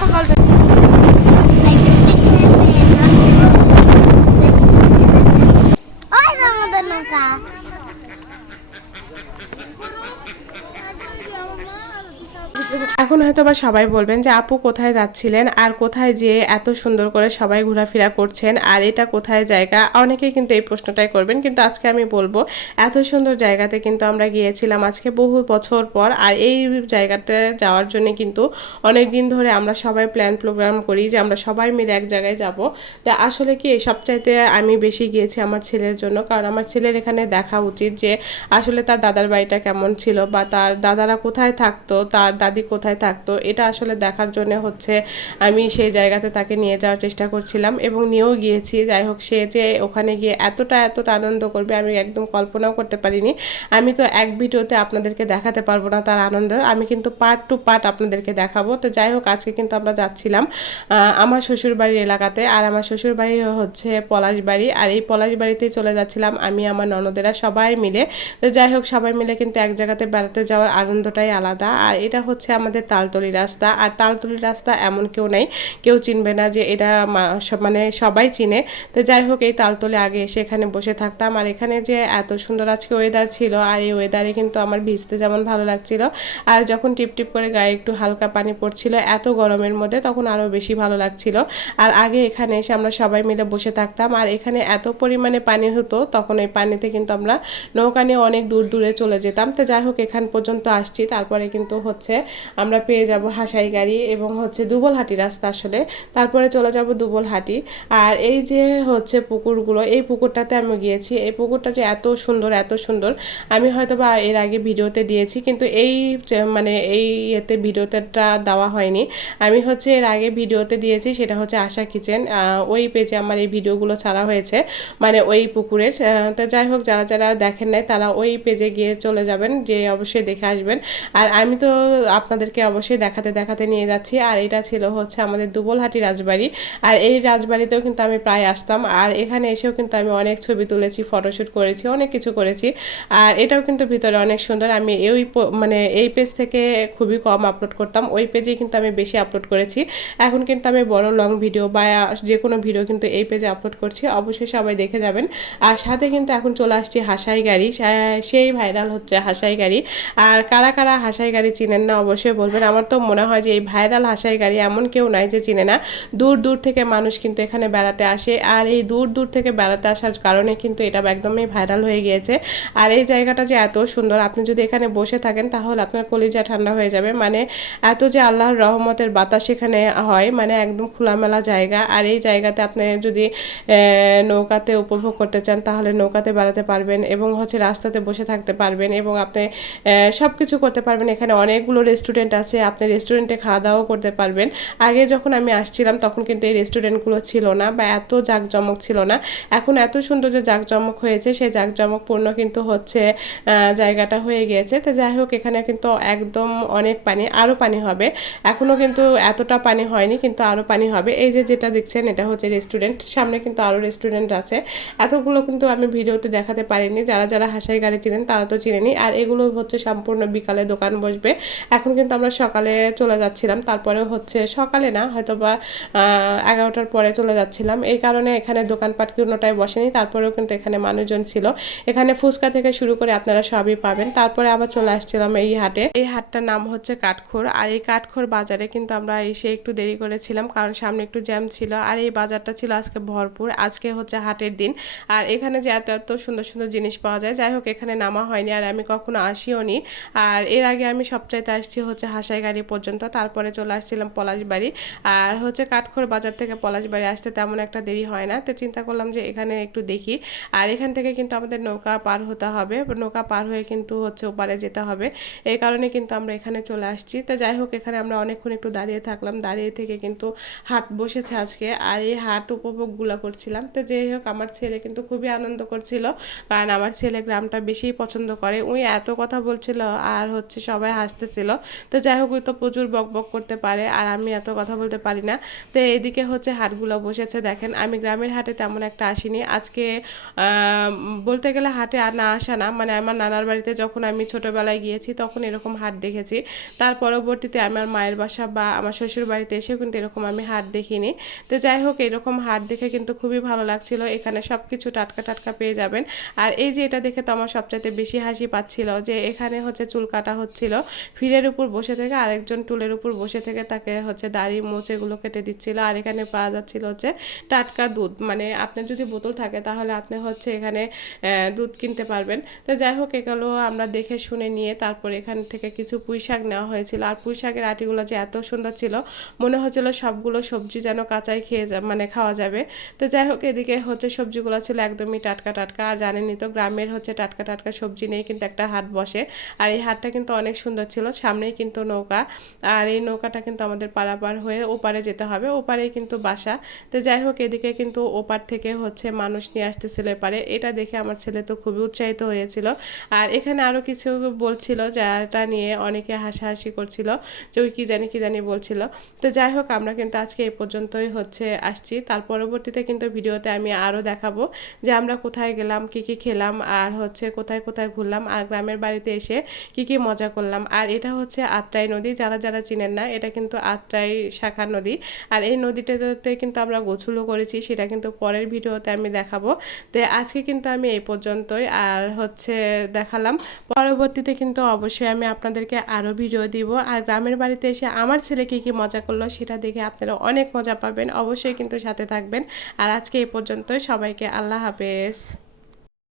সকাল নৌকা এখন হয়তো বা সবাই বলবেন যে আপু কোথায় যাচ্ছিলেন আর কোথায় যেয়ে এত সুন্দর করে সবাই ঘোরাফেরা করছেন আর এটা কোথায় জায়গা, অনেকেই কিন্তু এই প্রশ্নটাই করবেন। কিন্তু আজকে আমি বলবো এত সুন্দর জায়গাতে কিন্তু আমরা গিয়েছিলাম আজকে বহু বছর পর। আর এই জায়গাতে যাওয়ার জন্য কিন্তু অনেক দিন ধরে আমরা সবাই প্ল্যান প্রোগ্রাম করি যে আমরা সবাই মিলে এক জায়গায় যাব। তা আসলে কি সবচাইতে আমি বেশি গিয়েছি আমার ছেলের জন্য, কারণ আমার ছেলের এখানে দেখা উচিত যে আসলে তার দাদার বাড়িটা কেমন ছিল বা তার দাদারা কোথায় থাকতো, তার দাদি কোথায় থাকতো, এটা আসলে দেখার জন্য হচ্ছে আমি সেই জায়গাতে তাকে নিয়ে যাওয়ার চেষ্টা করছিলাম এবং নিয়েও গিয়েছি। যাই হোক, সে যে ওখানে গিয়ে এতটা আনন্দ করবে আমি একদম কল্পনাও করতে পারিনি। আমি তো এক ভিডিওতে আপনাদেরকে দেখাতে পারবো না তার আনন্দ, আমি কিন্তু পার্ট টু পার্ট আপনাদেরকে দেখাবো। তো যাই হোক, আজকে কিন্তু আমরা যাচ্ছিলাম আমার শ্বশুরবাড়ির এলাকাতে, আর আমার শ্বশুরবাড়ি হচ্ছে পলাশবাড়ি, আর এই পলাশবাড়িতেই চলে যাচ্ছিলাম আমি আমার ননদেরা সবাই মিলে। তো যাই হোক, সবাই মিলে কিন্তু এক জায়গাতে বেড়াতে যাওয়ার আনন্দটাই আলাদা। আর এটা হচ্ছে আমাদের তালতলি রাস্তা, আর তালতলি রাস্তা এমন কেউ নেই কেউ চিনবে না যে এটা মানে সবাই চিনে। তো যাই হোক, এই তালতলি আগে এসে এখানে বসে থাকতাম। আর এখানে যে এত সুন্দর আজকে ওয়েদার ছিল, আর এই ওয়েদারে কিন্তু আমার ভিজতে যেমন ভালো লাগছিল, আর যখন টিপ টিপ করে গায়ে একটু হালকা পানি পড়ছিল এত গরমের মধ্যে তখন আরও বেশি ভালো লাগছিল। আর আগে এখানে এসে আমরা সবাই মিলে বসে থাকতাম, আর এখানে এত পরিমাণে পানি হতো তখন এই পানিতে কিন্তু আমরা নৌকা নিয়ে অনেক দূর দূরে চলে যেতাম। তো যাই হোক, এখান পর্যন্ত আসছি, তারপরে কিন্তু হচ্ছে আমরা পেয়ে যাব হাসাই গাড়ি এবং হচ্ছে দুবলহাটি রাস্তা আসলে, তারপরে চলে যাব দুবলহাটি। আর এই যে হচ্ছে পুকুরগুলো, এই পুকুরটাতে আমি গিয়েছি, এই পুকুরটা যে এত সুন্দর আমি হয়তো বা এর আগে ভিডিওতে দিয়েছি, কিন্তু এই মানে এই ইয়েতে ভিডিওটা দেওয়া হয়নি। আমি হচ্ছে এর আগে ভিডিওতে দিয়েছি, সেটা হচ্ছে আশা কিচেন, ওই পেজে আমার এই ভিডিওগুলো ছাড়া হয়েছে, মানে ওই পুকুরের। তো যাই হোক, যারা যারা দেখেন নাই তারা ওই পেজে গিয়ে চলে যাবেন, যে অবশ্যই দেখে আসবেন। আর আমি তো আপনাদেরকে অবশ্যই দেখাতে দেখাতে নিয়ে যাচ্ছি। আর এটা ছিল হচ্ছে আমাদের দুবলহাটি রাজবাড়ি, আর এই রাজবাড়িতেও কিন্তু আমি প্রায় আসতাম, আর এখানে এসেও কিন্তু আমি অনেক ছবি তুলেছি, ফটোশ্যুট করেছি, অনেক কিছু করেছি। আর এটাও কিন্তু ভিতরে অনেক সুন্দর। আমি মানে এই পেজ থেকে খুবই কম আপলোড করতাম, ওই পেজেই কিন্তু আমি বেশি আপলোড করেছি। এখন কিন্তু আমি বড় লং ভিডিও বা যে কোনো ভিডিও কিন্তু এই পেজে আপলোড করছি, অবশ্যই সবাই দেখে যাবেন। আর সাথে কিন্তু এখন চলে আসছি হাসাই গাড়ি, সেই ভাইরাল হচ্ছে হাসাই গাড়ি। আর কারা কারা হাসাই গাড়ি চিনেন না অবশ্যই বলবেন। আমার তো মনে হয় যে এই ভাইরাল হাসাই গাড়ি এমন কেউ নাই যে চিনে না। দূর দূর থেকে মানুষ কিন্তু এখানে বেড়াতে আসে, আর এই দূর দূর থেকে বেড়াতে আসার কারণে কিন্তু এটা একদমই ভাইরাল হয়ে গিয়েছে। আর এই জায়গাটা যে এত সুন্দর, আপনি যদি এখানে বসে থাকেন তাহলে আপনার কলিজা ঠান্ডা হয়ে যাবে। মানে এত যে আল্লাহর রহমতের বাতাস এখানে হয়, মানে একদম খোলামেলা জায়গা। আর এই জায়গাতে আপনি যদি নৌকাতে উপভোগ করতে চান তাহলে নৌকাতে বেড়াতে পারবেন, এবং হচ্ছে রাস্তাতে বসে থাকতে পারবেন, এবং আপনি সব কিছু করতে পারবেন। এখানে অনেকগুলো রেস্টুরেন্ট আছে, আপনি রেস্টুরেন্টে খাওয়া দাওয়াও করতে পারবেন। আগে যখন আমি আসছিলাম তখন কিন্তু এই রেস্টুরেন্টগুলো ছিল না বা এত জাঁকজমক ছিল না। এখন এত সুন্দর যে জাঁকজমক হয়েছে, সেই জাঁকজমকপূর্ণ কিন্তু হচ্ছে জায়গাটা হয়ে গিয়েছে। তো যাই হোক, এখানে কিন্তু একদম অনেক পানি, আরও পানি হবে। এখনও কিন্তু এতটা পানি হয়নি, কিন্তু আরও পানি হবে। এই যে যেটা দেখছেন এটা হচ্ছে রেস্টুরেন্ট, সামনে কিন্তু আরও রেস্টুরেন্ট আছে। এতগুলো কিন্তু আমি ভিডিওতে দেখাতে পারিনি, যারা যারা হাসাই গাড়ি চিনেন তারা তো চিনেনি। আর এগুলো হচ্ছে সম্পূর্ণ বিকালে দোকান বসবে। এখন কিন্তু আমরা সকালে চলে যাচ্ছিলাম, তারপরে হচ্ছে সকালে না, হয়তো বা 11টার পরে চলে যাচ্ছিলাম, এই কারণে এখানে দোকানপাট কোনোটাই বসেনি। তারপরেও কিন্তু এখানে মানুষজন ছিল, এখানে ফুচকা থেকে শুরু করে আপনারা সবই পাবেন। তারপরে আবার চলে আসছিলাম এই হাটে, এই হাটটার নাম হচ্ছে কাঠখোর। আর এই কাঠখোর বাজারে কিন্তু আমরা এসে একটু দেরি করেছিলাম, কারণ সামনে একটু জ্যাম ছিল। আর এই বাজারটা ছিল আজকে ভরপুর, আজকে হচ্ছে হাটের দিন। আর এখানে যে এত এত সুন্দর সুন্দর জিনিস পাওয়া যায়, যাই হোক এখানে নামা হয়নি, আর আমি কখনো আসিও নি। আর এর আগে আমি সবচাইতে আসছি হচ্ছে হাসাই গাড়ি পর্যন্ত, তারপরে চলে আসছিলাম পলাশবাড়ি। আর হচ্ছে কাঠখোর বাজার থেকে পলাশবাড়ি আসতে তেমন একটা দেরি হয় না, তো চিন্তা করলাম যে এখানে একটু দেখি। আর এখান থেকে কিন্তু আমাদের নৌকা পার হতে হবে, নৌকা পার হয়ে কিন্তু হচ্ছে ওপারে যেতে হবে, এই কারণে কিন্তু আমরা এখানে চলে আসছি। তো যাই হোক, এখানে আমরা অনেকক্ষণ একটু দাঁড়িয়ে থাকলাম, দাঁড়িয়ে থেকে কিন্তু হাট বসেছে আজকে, আর এই হাট উপভোগগুলো করছিলাম। তো যাই হোক, আমার ছেলে কিন্তু খুবই আনন্দ করছিল, কারণ আমার ছেলে গ্রামটা বেশি পছন্দ করে। উনি এত কথা বলছিল আর হচ্ছে সবাই হাসতেছিল, তো যাই হোক, ওই তো প্রচুর বকবক করতে পারে আর আমি এত কথা বলতে পারি না। তো এদিকে হচ্ছে হাটগুলো বসেছে দেখেন। আমি গ্রামের হাটে তেমন একটা আসিনি আজকে, বলতে গেলে হাটে আর না আসা না, মানে আমার নানার বাড়িতে যখন আমি ছোটোবেলায় গিয়েছি তখন এরকম হাট দেখেছি। তার পরবর্তীতে আমার মায়ের বাসা বা আমার শ্বশুর বাড়িতে এসেও কিন্তু এরকম আমি হাট দেখিনি। তো যাই হোক, এরকম হাট দেখে কিন্তু খুবই ভালো লাগছিল। এখানে সব কিছু টাটকা টাটকা পেয়ে যাবেন। আর এই যে এটা দেখে তো আমার সবচাইতে বেশি হাসি পাচ্ছিল যে এখানে হচ্ছে চুল কাটা হচ্ছিল, ফিরের উপর বসে থেকে আরেকজন টুলের উপর বসে থেকে তাকে হচ্ছে দাড়ি মোচ এগুলো কেটে দিচ্ছিল। আর এখানে পাওয়া যাচ্ছিল হচ্ছে টাটকা দুধ, মানে আপনার যদি বোতল থাকে তাহলে আপনি হচ্ছে এখানে দুধ কিনতে পারবেন। তো যাই হোক, এগুলো আমরা দেখে শুনে নিয়ে তারপর এখান থেকে কিছু পুঁই শাক নেওয়া হয়েছিল। আর পুঁই শাকের আটিগুলো যে এত সুন্দর ছিল, মনে হচ্ছিল সবগুলো সবজি যেন কাঁচাই মানে খাওয়া যাবে। তো যাই হোক, এদিকে হচ্ছে সবজিগুলো ছিল একদমই টাটকা টাটকা। আর জানেনই তো গ্রামের হচ্ছে টাটকা টাটকা সবজি নিয়ে কিন্তু একটা হাট বসে। আর এই হাটটা কিন্তু অনেক সুন্দর ছিল, সামনেই কিন্তু নৌকা। আর এই নৌকাটা কিন্তু আমাদের পারাপার হয়ে ওপারে যেতে হবে, ওপারেই কিন্তু বাসা। তো যাই হোক, এদিকে কিন্তু ওপার থেকে হচ্ছে মানুষ নিয়ে আসতেছিল এপারে। এটা দেখে আমার ছেলে তো খুবই উৎসাহিত হয়েছিল। আর এখানে আরও কিছু বলছিল, যাটা নিয়ে অনেকে হাসাহাসি করছিল যে ওই কী জানি বলছিল। তো যাই হোক, আমরা কিন্তু আজকে এই পর্যন্তই হচ্ছে আসছি। তার পরবর্তীতে কিন্তু ভিডিওতে আমি আরও দেখাবো যে আমরা কোথায় গেলাম, কি কি খেলাম, আর হচ্ছে কোথায় কোথায় ঘুরলাম, আর গ্রামের বাড়িতে এসে কি কি মজা করলাম। আর এটা হচ্ছে আত্রাই নদী, যারা যারা চিনেন না, এটা কিন্তু আত্রাই শাখা নদী। আর এই নদীটাতে কিন্তু আমরা গোসলও করেছি, সেটা কিন্তু পরের ভিডিওতে আমি দেখাবো। তো আজকে কিন্তু আমি এই পর্যন্তই আর হচ্ছে দেখালাম। পরবর্তীতে কিন্তু অবশ্যই আমি আপনাদেরকে আরও ভিডিও দিব। আর গ্রামের বাড়িতে এসে আমার ছেলে কী কী মজা করলো সেটা দেখে আপনারা অনেক মজা পাবেন, অবশ্যই কিন্তু সাথে থাকবেন। আর আজকে এই পর্যন্তই, সবাইকে আল্লাহ হাফেজ।